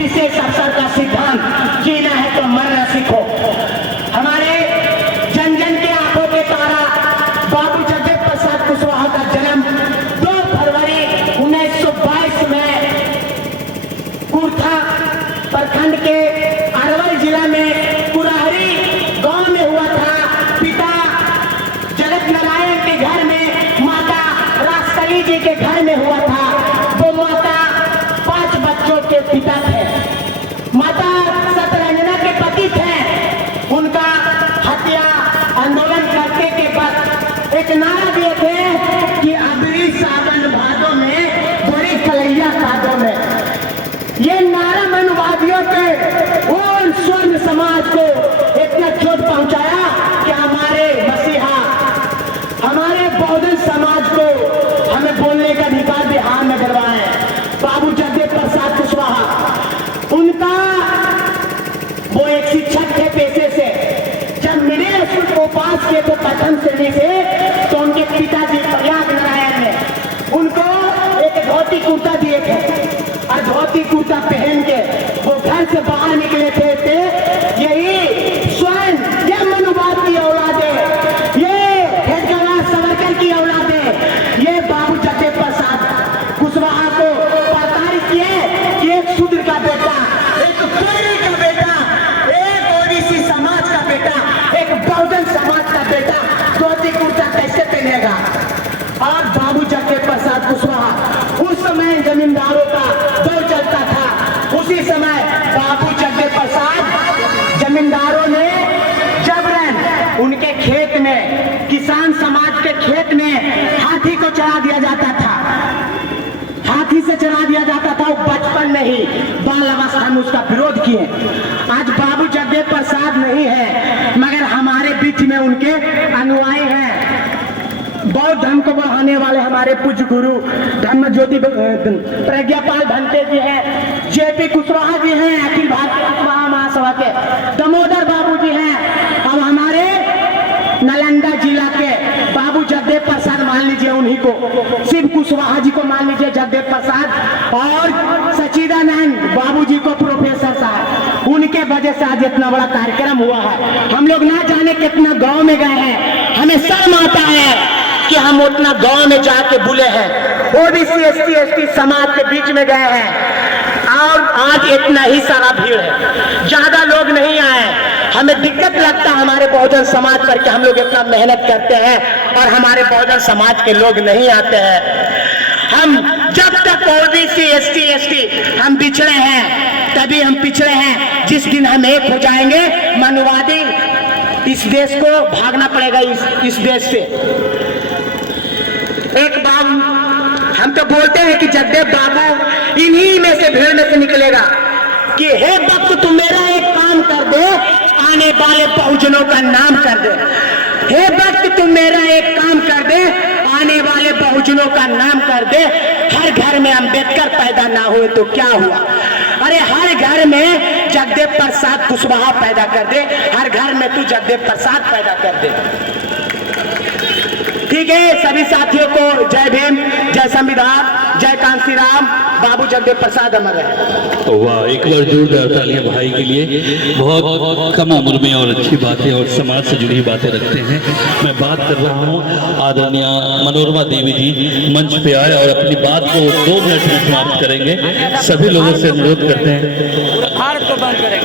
विशेष अवसर का सिद्धांत, जीना है तो मरना सीखो। हमारे जन जन के आंखों के तारा बाबू जगदेव प्रसाद कुशवाहा का जन्म 2 फरवरी 1922 में कुर्था प्रखंड के अरवल जिला में कुराहरी गांव में हुआ था। पिता जगत नारायण के घर में, माता राजकली जी के घर में हुआ था। वो माता 5 बच्चों के पिता थे। माता सत्यरंजना के पति थे। उनका हत्या आंदोलन करने के बाद एक नारा दिए थे कि अबरी सावन भादों में बड़ी कलैया कादों में। ये नारा मनुवादियों के उन स्वर्ण समाज को इतना चोट पहुंचाया कि हमारे मसीहा, हमारे बौद्धन समाज को हमें बोलने का अधिकार बिहार में करवाए। बाबू जगदेव प्रसाद कुशवाहा, उनका वो एक शिक्षक थे पेशे से। जब मिडिल स्कूल को पास किए थे प्रथम श्रेणी से, तो उनके पिताजी प्रयाग नारायण ने उनको एक धोती कुर्ता दिए थे और धोती कुर्ता पहन के वो घर से बाहर निकले थे। यही स्वयं ये मनुवाद की औलादे, ये हेडगेवार सावरकर की औलादे, ये बाबू जगदेव प्रसाद कुशवाहा को प्रताड़ित किए कि एक शूद्र का बेटा, एक कोयरी का बेटा, एक ओबीसी समाज का बेटा, एक बहुजन समाज का बेटा धोती कुर्ता कैसे पहनेगा। और बाबू जगदेव प्रसाद कुशवाहा, उस समय जमींदारों का दौर चलता था। उसी समय बाबू जगदेव प्रसाद, जमींदारों ने जबरन उनके खेत में, किसान समाज के खेत में हाथी को चढ़ा दिया जाता था। हाथी से चढ़ा दिया जाता था। वो बचपन में ही बाल अवस्था में उसका विरोध किए। आज बाबू जगदेव प्रसाद नहीं है, मगर हमारे बीच में उनके अनुयायी हैं। बौद्ध धर्म को बढ़ाने वाले हमारे पूज्य गुरु धर्म ज्योति प्रज्ञापाल भंते जी हैं, जेपी कुशवाहा जी हैं, अखिल भारतीय कुशवाहा महासभा के दामोदर बाबू जी हैं। अब हमारे नालंदा जिला के बाबू जगदेव प्रसाद मान लीजिए, उन्हीं को शिव कुशवाहा जी को मान लीजिए जगदेव प्रसाद, और सचिदानंद बाबू जी को प्रोफेसर साहब, उनके वजह से आज इतना बड़ा कार्यक्रम हुआ है। हम लोग ना जाने कितना गांव में गए हैं, हमें शर्म आता है कि हम उतना गांव में जाके बुले हैं। ओबीसी एसटी एसटी समाज के बीच में गए हैं और आज इतना ही सारा भीड़ है, ज्यादा लोग नहीं आए। हमें दिक्कत लगता है हमारे बहुजन समाज पर कि हम लोग इतना मेहनत करते हैं और हमारे बहुजन समाज के लोग नहीं आते हैं। हम जब तक ओबीसी एसटी एसटी हम पिछड़े हैं, तभी हम पिछड़े हैं। जिस दिन हम एक हो जाएंगे, मनुवादी इस देश को भागना पड़ेगा इस देश से। एक बार हम तो बोलते हैं कि जगदेव बाबू इन्हीं में से, भीड़ में से निकलेगा कि हे वक्त तू मेरा एक काम कर दे, आने वाले बहुजनों का नाम कर दे। हे वक्त तू मेरा एक काम कर दे, आने वाले बहुजनों का नाम कर दे। हर घर में अंबेडकर पैदा ना हुए तो क्या हुआ? अरे हर घर में जगदेव प्रसाद कुशवाहा पैदा कर दे, हर घर में तू जगदेव प्रसाद पैदा कर दे। ठीक है, सभी साथियों को जय भीम, जय संविधान, जय कांसी राम। बाबू जगदेव प्रसाद अमर है। वाह, एक बार जोरदार तालियां भाई के लिए। बहुत कम उम्र में और अच्छी बातें और समाज से जुड़ी बातें रखते हैं। मैं बात कर रहा हूं आदरणीय मनोरमा देवी जी मंच पे आए और अपनी बात को 2 मिनट में समाप्त करेंगे। सभी लोगों से अनुरोध करते हैं। भारत को बंद करेंगे।